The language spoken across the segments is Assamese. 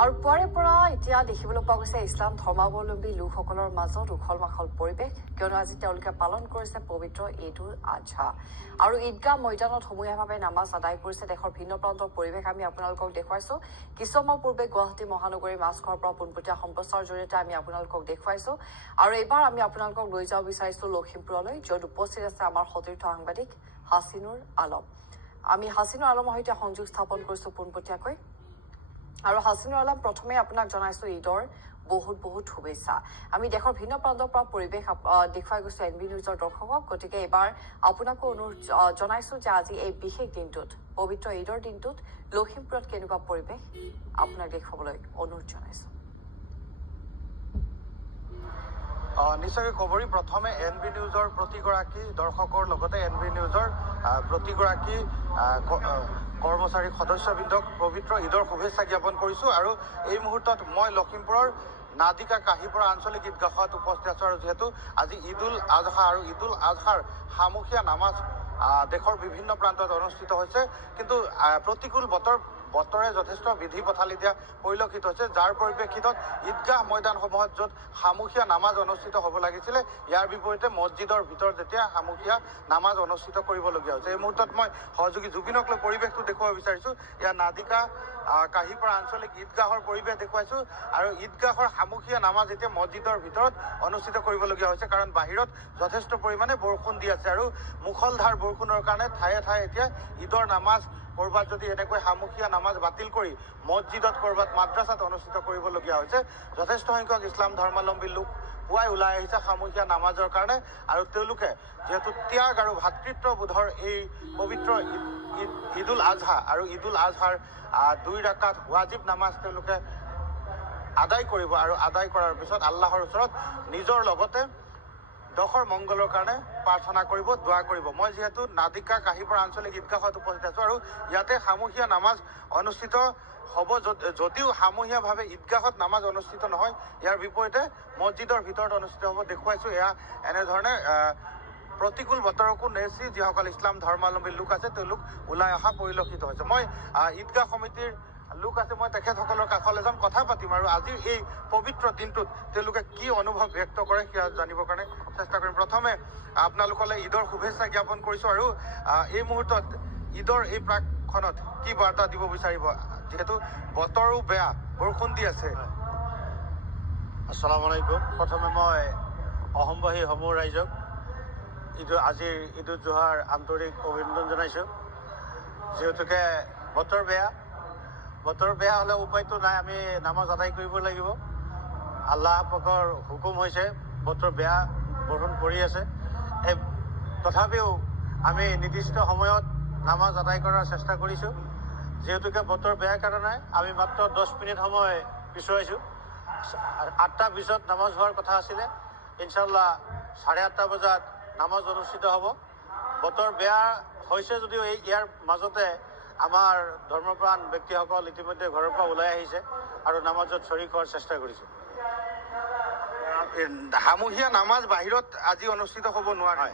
আৰু পুৱাৰে পৰা এতিয়া দেখিবলৈ পোৱা গৈছে ইছলাম ধৰ্মাৱলম্বী লোকসকলৰ মাজত উখল মাখল পৰিৱেশ, কিয়নো আজি তেওঁলোকে পালন কৰিছে পবিত্ৰ ঈদ উল আজহা। আৰু ঈদগাহ ময়দানত সমূহীয়াভাৱে নামাজ আদায় কৰিছে। দেশৰ ভিন্ন প্ৰান্তৰ পৰিৱেশ আমি আপোনালোকক দেখুৱাইছো। কিছু সময় পূৰ্বে গুৱাহাটী মহানগৰীৰ মাছখোৱাৰ পৰা পোনপটীয়া সম্প্ৰচাৰৰ জৰিয়তে আমি আপোনালোকক দেখুৱাইছো। আৰু এইবাৰ আমি আপোনালোকক লৈ যাব বিচাৰিছো লখিমপুৰলৈ, য'ত উপস্থিত আছে আমাৰ সতীৰ্থ সাংবাদিক হাছিনুৰ আলম। আমি হাছিনুৰ আলমৰ সৈতে সংযোগ স্থাপন কৰিছো পোনপটীয়াকৈ। আৰু হাছিনুৰ আলম, প্ৰথমে আপোনাক জনাইছো ঈদৰ বহুত শুভেচ্ছা। আমি দেশৰ ভিন্ন প্ৰান্তৰ পৰা পৰিৱেশ দেখুৱাই গৈছো NB নিউজৰ দৰ্শকক। গতিকে এইবাৰ আপোনাকো অনুৰোধ জনাইছো যে আজি এই বিশেষ দিনটোত, পবিত্ৰ ঈদৰ দিনটোত লখিমপুৰত কেনেকুৱা পৰিৱেশ আপোনাক দেখুৱাবলৈ অনুৰোধ জনাইছো। নিশ্চয়কৈ খবৰী, প্ৰথমে NB নিউজৰ প্ৰতিগৰাকী দৰ্শকৰ লগতে NB নিউজৰ প্ৰতিগৰাকী কৰ্মচাৰী সদস্যবৃন্দক পবিত্ৰ ঈদৰ শুভেচ্ছা জ্ঞাপন কৰিছোঁ। আৰু এই মুহূৰ্তত মই লখিমপুৰৰ নাদিকা কাহিপৰা আঞ্চলিক ঈদগাহত উপস্থিত আছোঁ। আৰু যিহেতু আজি ঈদ উল আজহা আৰু ঈদ উল আজহাৰ সামূহীয়া নামাজ দেশৰ বিভিন্ন প্ৰান্তত অনুষ্ঠিত হৈছে, কিন্তু প্ৰতিকূল বতৰে যথেষ্ট বিধি পথালি দিয়া পৰিলক্ষিত হৈছে, যাৰ পৰিপ্ৰেক্ষিতত ঈদগাহ ময়দানসমূহত য'ত সামূহীয়া নামাজ অনুষ্ঠিত হ'ব লাগিছিলে, ইয়াৰ বিপৰীতে মছজিদৰ ভিতৰত যেতিয়া সামূহীয়া নামাজ অনুষ্ঠিত কৰিবলগীয়া হৈছে। এই মুহূৰ্তত মই সহযোগী জুবিনক লৈ পৰিৱেশটো দেখুৱাব বিচাৰিছোঁ। ইয়াৰ নাদিকা কাহিপৰা আঞ্চলিক ঈদগাহৰ পৰিৱেশ দেখুৱাইছোঁ। আৰু ঈদগাহৰ সামূহীয়া নামাজ এতিয়া মছজিদৰ ভিতৰত অনুষ্ঠিত কৰিবলগীয়া হৈছে, কাৰণ বাহিৰত যথেষ্ট পৰিমাণে বৰষুণ দি আছে। আৰু মুখলধাৰ বৰষুণৰ কাৰণে ঠায়ে ঠায়ে এতিয়া ঈদৰ নামাজ ক'ৰবাত যদি এনেকৈ সামূহীয়া নামাজ বাতিল কৰি মছজিদত ক'ৰবাত মাদ্ৰাছাত অনুষ্ঠিত কৰিবলগীয়া হৈছে। যথেষ্ট সংখ্যক ইছলাম ধৰ্মাৱলম্বী লোক পুৱাই ওলাই আহিছে সামূহীয়া নামাজৰ কাৰণে। আৰু তেওঁলোকে যিহেতু ত্যাগ আৰু ভাতৃত্ববোধৰ এই পবিত্ৰ ঈদ উল আজহা আৰু ঈদ উল আজহাৰ 2 ৰাকাত ৱাজিব নামাজ তেওঁলোকে আদায় কৰিব। আৰু আদায় কৰাৰ পিছত আল্লাহৰ ওচৰত নিজৰ লগতে দেশৰ মংগলৰ কাৰণে প্ৰাৰ্থনা কৰিব, দোৱা কৰিব। মই যিহেতু নাদিকা কাহিপৰা আঞ্চলিক ঈদগাহত উপস্থিত আছোঁ, আৰু ইয়াতে সামূহীয়া নামাজ অনুষ্ঠিত হ'ব, যদিও সামূহীয়াভাৱে ঈদগাহত নামাজ অনুষ্ঠিত নহয়, ইয়াৰ বিপৰীতে মছজিদৰ ভিতৰত অনুষ্ঠিত হ'ব দেখুৱাইছোঁ। এয়া এনেধৰণে প্ৰতিকূল বতৰকো নেচি যিসকল ইছলাম ধৰ্মাৱলম্বী লোক আছে তেওঁলোক ওলাই অহা পৰিলক্ষিত হৈছে। মই ঈদগাহ সমিতিৰ লোক আছে, মই তেখেতসকলৰ কাষলৈ যাম, কথা পাতিম, আৰু আজিৰ এই পবিত্ৰ দিনটোত তেওঁলোকে কি অনুভৱ ব্যক্ত কৰে সেয়া জানিবৰ কাৰণে চেষ্টা কৰিম। প্ৰথমে আপোনালোকলৈ ঈদৰ শুভেচ্ছা জ্ঞাপন কৰিছোঁ। আৰু এই মুহূৰ্তত ঈদৰ এই প্ৰাকখনত কি বাৰ্তা দিব বিচাৰিব, যিহেতু বতৰো বেয়া, বৰষুণ দি আছে? আসসালামু আলাইকুম। প্ৰথমে মই অসমবাসী সমূহ ৰাইজক আজিৰ ঈদ উল জুহাৰ আন্তৰিক অভিনন্দন জনাইছোঁ। যিহেতুকে বতৰ বেয়া হ'লে উপায়তো নাই, আমি নামাজ আদায় কৰিব লাগিব। আল্লাহ পাকৰ হুকুম হৈছে, বতৰ বেয়া, বৰষুণ পৰি আছে, তথাপিও আমি নিৰ্দিষ্ট সময়ত নামাজ আদায় কৰাৰ চেষ্টা কৰিছোঁ। যিহেতুকে বতৰ বেয়া কাৰণে আমি মাত্ৰ 10 মিনিট সময় পিছুৱাইছোঁ। 8টা 20ত নামাজ হোৱাৰ কথা আছিলে। ইনশাল্লাহ 8:30 বজাত নামাজ অনুষ্ঠিত হ'ব। বতৰ বেয়া হৈছে যদিও ইয়াৰ মাজতে আমাৰ ধৰ্মপ্ৰাণ ব্যক্তিসকল ইতিমধ্যে ঘৰৰ পৰা ওলাই আহিছে আৰু নামাজত শ্বৰীক হোৱাৰ চেষ্টা কৰিছে। সামূহীয়া নামাজ বাহিৰত আজি অনুষ্ঠিত হ'ব নোৱাৰে?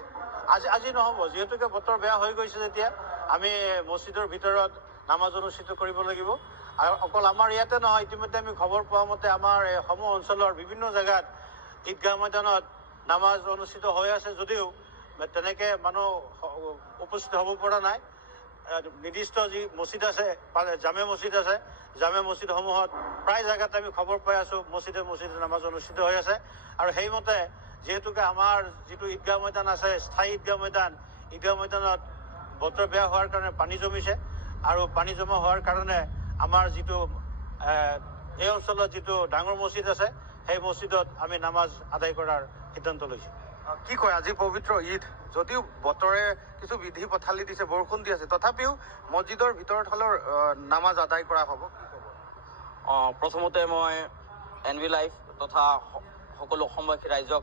আজি নহ'ব, যিহেতুকে বতৰ বেয়া হৈ গৈছে। যেতিয়া আমি মছজিদৰ ভিতৰত নামাজ অনুষ্ঠিত কৰিব লাগিব। আৰু অকল আমাৰ ইয়াতে নহয়, ইতিমধ্যে আমি খবৰ পোৱা মতে আমাৰ সমূহ অঞ্চলৰ বিভিন্ন জেগাত ঈদগাহ ময়দানত নামাজ অনুষ্ঠিত হৈ আছে, যদিও তেনেকৈ মানুহ উপস্থিত হ'ব পৰা নাই। নিৰ্দিষ্ট যি মছজিদ আছে, জামে মছজিদ আছে, জামে মছজিদসমূহত প্ৰায় জেগাত আমি খবৰ পাই আছোঁ মছজিদে নামাজ অনুষ্ঠিত হৈ আছে। আৰু সেইমতে যিহেতুকে আমাৰ যিটো ঈদগাহ ময়দান আছে, স্থায়ী ঈদগাহ ময়দানত বতৰ বেয়া হোৱাৰ কাৰণে পানী জমিছে। আৰু পানী জমা হোৱাৰ কাৰণে আমাৰ যিটো এই অঞ্চলত যিটো ডাঙৰ মছজিদ আছে, সেই মছজিদত আমি নামাজ আদায় কৰাৰ সিদ্ধান্ত লৈছোঁ। কি কয়, আজি পবিত্ৰ ঈদ, যদিও বতৰে কিছু বিধি পথালি দিছে, বৰষুণ দি আছে, তথাপিও মছজিদৰ ভিতৰত হ'লেও নামাজ আদায় কৰা হ'ব? প্ৰথমতে মই NB লাইভ তথা সকলো অসমবাসী ৰাইজক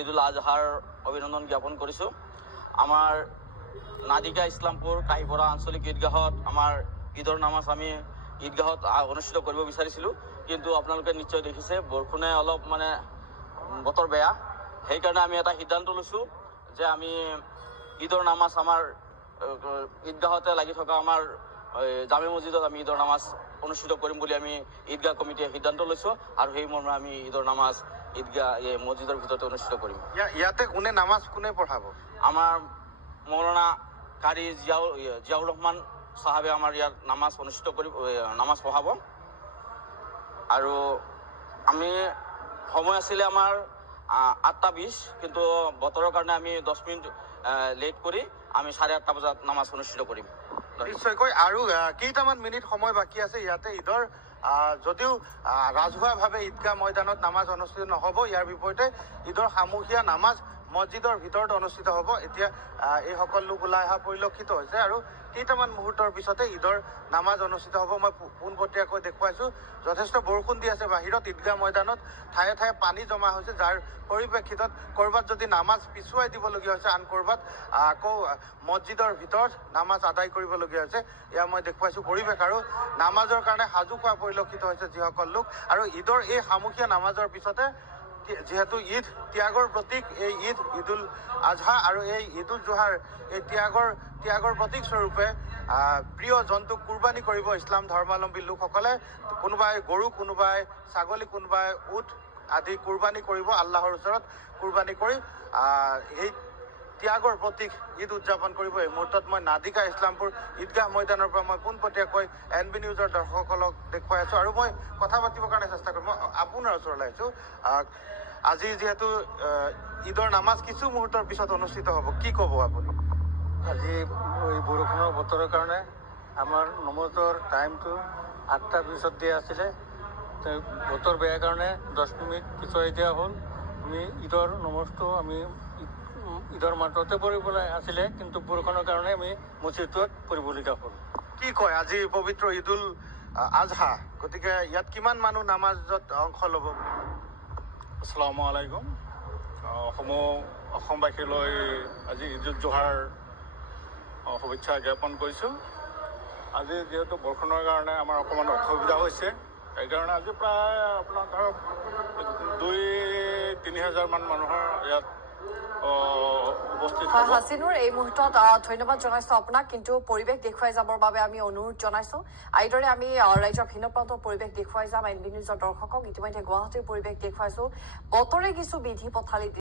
ঈদ উল আজহাৰ অভিনন্দন জ্ঞাপন কৰিছোঁ। আমাৰ নাদিকা ইছলামপুৰ কাহিপৰা আঞ্চলিক ঈদগাহত আমাৰ ঈদৰ নামাজ আমি ঈদগাহত অনুষ্ঠিত কৰিব বিচাৰিছিলোঁ, কিন্তু আপোনালোকে নিশ্চয় দেখিছে বৰষুণে অলপ বতৰ বেয়া, সেইকাৰণে আমি এটা সিদ্ধান্ত লৈছোঁ যে আমি ঈদৰ নামাজ আমাৰ ঈদগাহতে লাগি থকা আমাৰ জামে মছজিদত আমি ঈদৰ নামাজ অনুষ্ঠিত কৰিম বুলি আমি ঈদগাহ কমিটিয়ে সিদ্ধান্ত লৈছোঁ আৰু সেই মৰ্মে আমি ঈদৰ নামাজ ঈদগাহ মছজিদৰ ভিতৰতে অনুষ্ঠিত কৰিম। ইয়াতে নামাজ কোনে পঢ়াব? আমাৰ মৌলানা কাৰী জিয়াউৰ ৰহমান চাহাবে আমাৰ ইয়াত নামাজ অনুষ্ঠিত কৰি নামাজ পঢ়াব। আৰু আমি সময় আছিলে আমাৰ 8:20, কিন্তু বতৰৰ কাৰণে আমি 10 মিনিট লেট কৰি আমি 8:30 বজাত নামাজ অনুষ্ঠিত কৰিম। নিশ্চয়কৈ। আৰু কেইটামান মিনিট সময় বাকী আছে ইয়াতে ঈদৰ। যদিও ৰাজহুৱাভাৱে ঈদগাহ ময়দানত নামাজ অনুষ্ঠিত নহ'ব, ইয়াৰ বিপৰীতে ঈদৰ সামূহীয়া নামাজ মছজিদৰ ভিতৰত অনুষ্ঠিত হ'ব। এতিয়া এই সকল লোক ওলাই অহা পৰিলক্ষিত হৈছে আৰু কেইটামান মুহূৰ্তৰ পিছতে ঈদৰ নামাজ অনুষ্ঠিত হ'ব। মই পোনপটীয়াকৈ দেখুৱাইছোঁ, যথেষ্ট বৰষুণ দি আছে বাহিৰত। ঈদগাহ ময়দানত ঠায়ে ঠায়ে পানী জমা হৈছে, যাৰ পৰিপ্ৰেক্ষিতত ক'ৰবাত যদি নামাজ পিছুৱাই দিবলগীয়া হৈছে, আন ক'ৰবাত আকৌ মছজিদৰ ভিতৰত নামাজ আদায় কৰিবলগীয়া হৈছে। এয়া মই দেখুৱাইছোঁ পৰিৱেশ। আৰু নামাজৰ কাৰণে সাজু খোৱা পৰিলক্ষিত হৈছে যিসকল লোক। আৰু ঈদৰ এই সামূহীয়া নামাজৰ পিছতে যিহেতু ঈদ ত্যাগৰ প্ৰতীক, এই ঈদুল আজহা আৰু এই ঈদুল জোহাৰ এই ত্যাগৰ প্ৰতীক স্বৰূপে প্ৰিয় জন্তুক কুৰবানী কৰিব ইছলাম ধৰ্মাৱলম্বী লোকসকলে। কোনোবাই গৰু, কোনোবাই ছাগলী, কোনোবাই উট আদি কুৰবানী কৰিব আল্লাহৰ ওচৰত। কুৰবানী কৰি এই ত্যাগৰ প্ৰতীক ঈদ উদযাপন কৰিব। এই মুহূৰ্তত মই নাদিকা ইছলামপুৰ ঈদগাহ ময়দানৰ পৰা মই পোনপটীয়াকৈ NB নিউজৰ দৰ্শকসকলক দেখুৱাই আছোঁ আৰু মই কথা পাতিবৰ কাৰণে চেষ্টা কৰিম। মই আপোনাৰ ওচৰলৈ আহিছোঁ। আজি যিহেতু ঈদৰ নামাজ কিছু মুহূৰ্তৰ পিছত অনুষ্ঠিত হ'ব, কি ক'ব আপুনি? আজি এই বৰষুণৰ বতৰৰ কাৰণে আমাৰ নমাজৰ টাইমটো 8:20 দিয়া আছিলে। বতৰ বেয়া কাৰণে 10 মিনিট পিছুৱাই দিয়া হ'ল। আমি ঈদৰ নমাজটো আমি ঈদৰ মাত্ৰতে পঢ়িবলৈ আছিলে, কিন্তু বৰষুণৰ কাৰণে আমি মছজিদত পঢ়িবলগীয়া হ'ল। কি কয় আজি পবিত্ৰ ঈদুল আজহা, গতিকে ইয়াত কিমান মানুহ নামাজত অংশ ল'ব? আসসালামু আলাইকুম। অসমবাসীলৈ আজি ঈদুল জোহাৰ শুভেচ্ছা জ্ঞাপন কৰিছোঁ। আজি যিহেতু বৰষুণৰ কাৰণে আমাৰ অকণমান অসুবিধা হৈছে, সেইকাৰণে আজি প্ৰায় আপোনাৰ ধৰক 2-3 হাজাৰমান মানুহৰ ইয়াত উপস্থিত হ'ব। হাছিনুৰ, এই মুহূৰ্তত ধন্যবাদ জনাইছোঁ আপোনাক, কিন্তু পৰিৱেশ দেখুৱাই যাবৰ বাবে আমি অনুৰোধ জনাইছোঁ। এইদৰে আমি ৰাজ্যৰ ভিন্ন প্ৰান্তৰ পৰিৱেশ দেখুৱাই যাম NB নিউজৰ দৰ্শকক। ইতিমধ্যে গুৱাহাটীৰ পৰিৱেশ দেখুৱাইছোঁ। বতৰে কিছু বিধি পথালি